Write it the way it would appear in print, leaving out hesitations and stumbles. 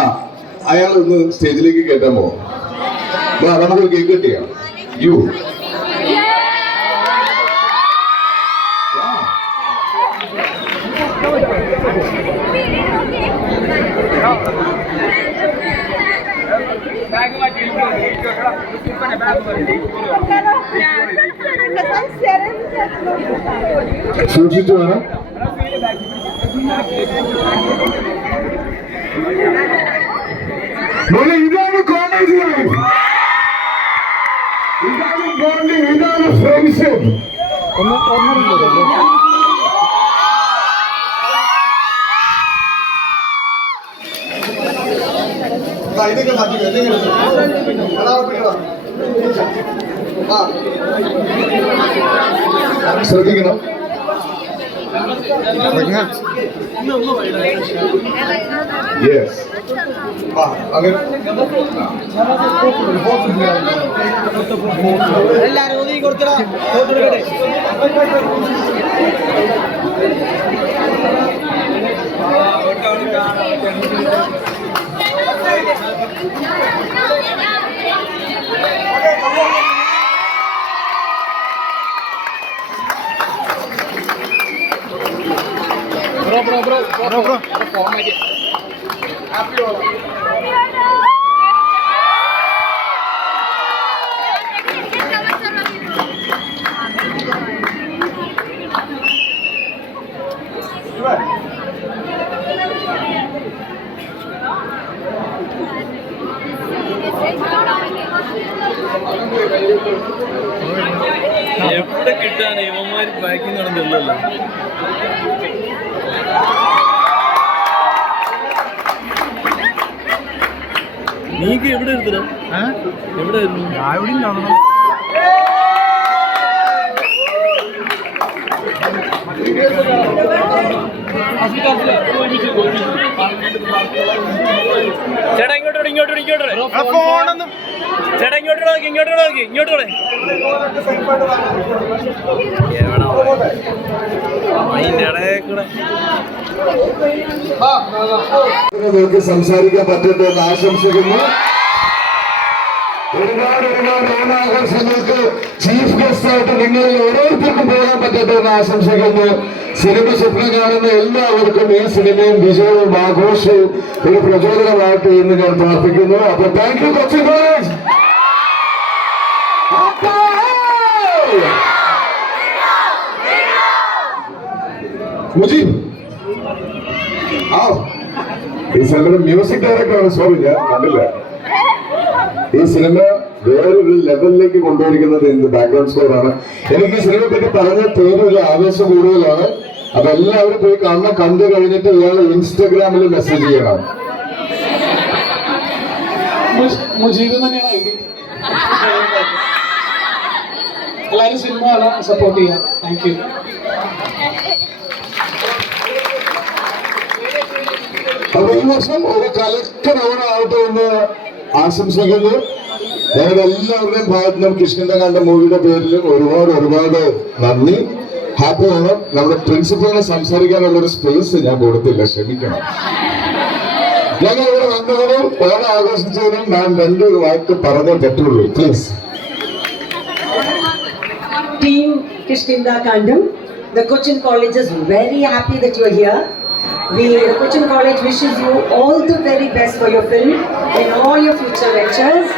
ആ അയാൾ ഒന്ന് സ്റ്റേജിലേക്ക് കേട്ടാമോ? നമുക്കൊരു കേക്ക് കിട്ടിയാ യു സൂക്ഷിച്ചു വേണം. ഇതാണ് കോളേജ് ലൈഫ്, ഇതാണ് ബോണ്ടിങ്, ഇതാണ് ഫ്രണ്ട്ഷിപ്പ്. ഇതൊക്കെ മാറ്റി ശ്രദ്ധിക്കണം. യെസ് എല്ലാരും ഒതുങ്ങി കൊടുത്തടാ. Bro. Happy hola. എവിടെ കിട്ടാൻ ഇവന്മാര് പാക്കിങ് നടന്നില്ലല്ലോ. നീക്ക് എവിടെ എടുത്തോ? എവിടെ ചേട്ടാ ഇങ്ങോട്ട് ചേട്ടാ ഇങ്ങോട്ട് നിങ്ങൾക്ക് സംസാരിക്കാൻ പറ്റട്ടെ എന്ന് ആശംസിക്കുന്നു. ഒരുപാട് ഓണാഘോഷങ്ങൾക്ക് ചീഫ് ഗസ്റ്റ് ആയിട്ട് നിങ്ങളിൽ ഓരോരുത്തർക്കും പോകാൻ പറ്റട്ടെ എന്ന് ആശംസിക്കുന്നു. സിനിമ സ്വപ്നം കാണുന്ന എല്ലാവർക്കും ഈ സിനിമയും വിജയവും ആഘോഷവും ഒരു പ്രചോദനമായിട്ട് എന്ന് ഞാൻ പ്രാർത്ഥിക്കുന്നു. അപ്പൊ thank you Cochin college. Mujeeb ഈ സിനിമയുടെ മ്യൂസിക് ഡയറക്ടറാണ്. സോറി ഞാൻ കണ്ടില്ല. ഈ സിനിമ വേറൊരു ലെവലിലേക്ക് കൊണ്ടുവരിക്കുന്നത് എന്ത് ബാക്ക്ഗ്രൗണ്ട് സ്കോറാണ്. എനിക്ക് ഈ സിനിമയെ പറ്റി പറഞ്ഞ തോന്നുന്നില്ല, ആവേശം കൂടുതലാണ്. അപ്പൊ എല്ലാവരും പോയി കാണണം. കണ്ടു കഴിഞ്ഞിട്ട് ഇയാൾ ഇൻസ്റ്റഗ്രാമിൽ മെസ്സേജ് ചെയ്യണം. മുജീബ് തന്നെയാണ് ഐഡി. എല്ലാവരും സിനിമ സപ്പോർട്ട് ചെയ്യാം. Thank you. അപ്പൊ ഈ വർഷം ഒരു കലക്ടർ ആവട്ടെ എന്ന് ആശംസിക്കുന്നു. ഞങ്ങളുടെ എല്ലാവരുടെയും ഭാഗത്ത് നിന്നും കിഷ്കിന്ധകാന്ത മൂവിയുടെ പേരിലും ഒരുപാട് നന്ദി. ഹാപ്പി ഓണം. നമ്മുടെ പ്രിൻസിപ്പളിനെ സംസാരിക്കാനുള്ള ഒരു സ്പേസ് ഞാൻ കൊടുത്തില്ല, ക്ഷമിക്കണം. ഞങ്ങൾ ഇവിടെ വന്നവരും ഓണം ആഘോഷിച്ചവരും ഞാൻ 2 വാക്ക് പറഞ്ഞേ പറ്റുള്ളൂ. Please. Team Kishkindakandam, the Cochin College is very happy that you are here. The Cochin College wishes you all the very best for your film and all your future ventures.